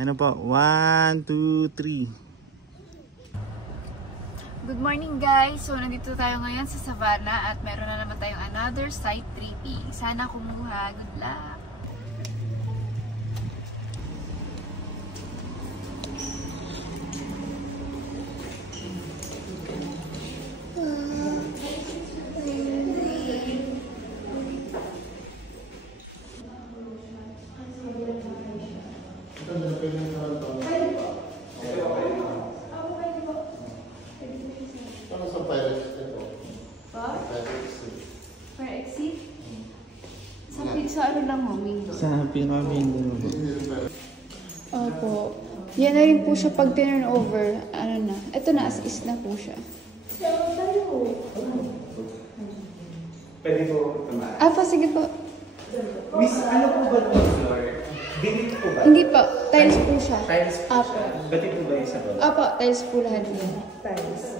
Okay na po. 1, 2, 3. Good morning guys! So nandito tayo ngayon sa Savannah at meron na naman tayong another site tripping. Sana kumuha. Good luck! Sa ano lang mo, Mingo? Sa pinaka-Mingo. Opo. Yan na rin po siya pag turn over. Ano na. Ito na, as is na po siya. Pwede po tumaan. Apo, sige po. Miss, ano po ba ito floor? Dinit po ba? Hindi po. Tiles po siya. Tiles po Apo. siya. Ba't ito ba yung sa baba? Apo, tiles po lahat yan. Tiles.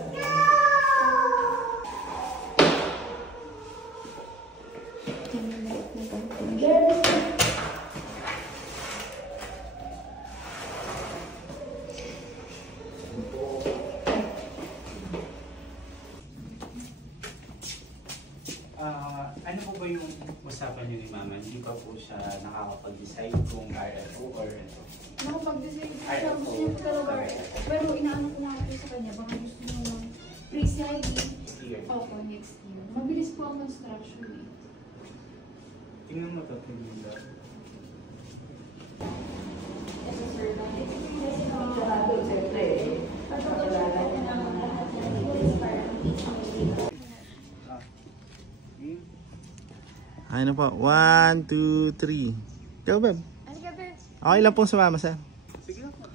Ano po ba yung usapan niyo ni Mama? Hindi pa po siya nakakapag-decide kung RFO or ito? Nakapag-decide po siya. Gusto niya po talaga RFO. Pero inaano ko nga po sa kanya. Baka gusto niya ng pre-siding. Opo, next year. Mabilis po ang construction eh. Tingnan mo ito, tingnan mo. Okay na po. 1, 2, 3. Go, Beb. Okay lang pong sumama, sir. Sige na po.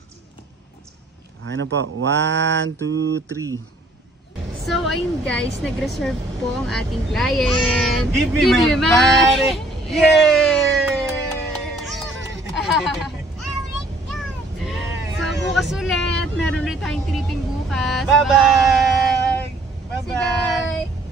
Okay na po. 1, 2, 3. So ayun guys, nag-reserve po ang ating client. Give me my body! Yay! So bukas ulit, meron ulit tayong tripping bukas. Bye-bye!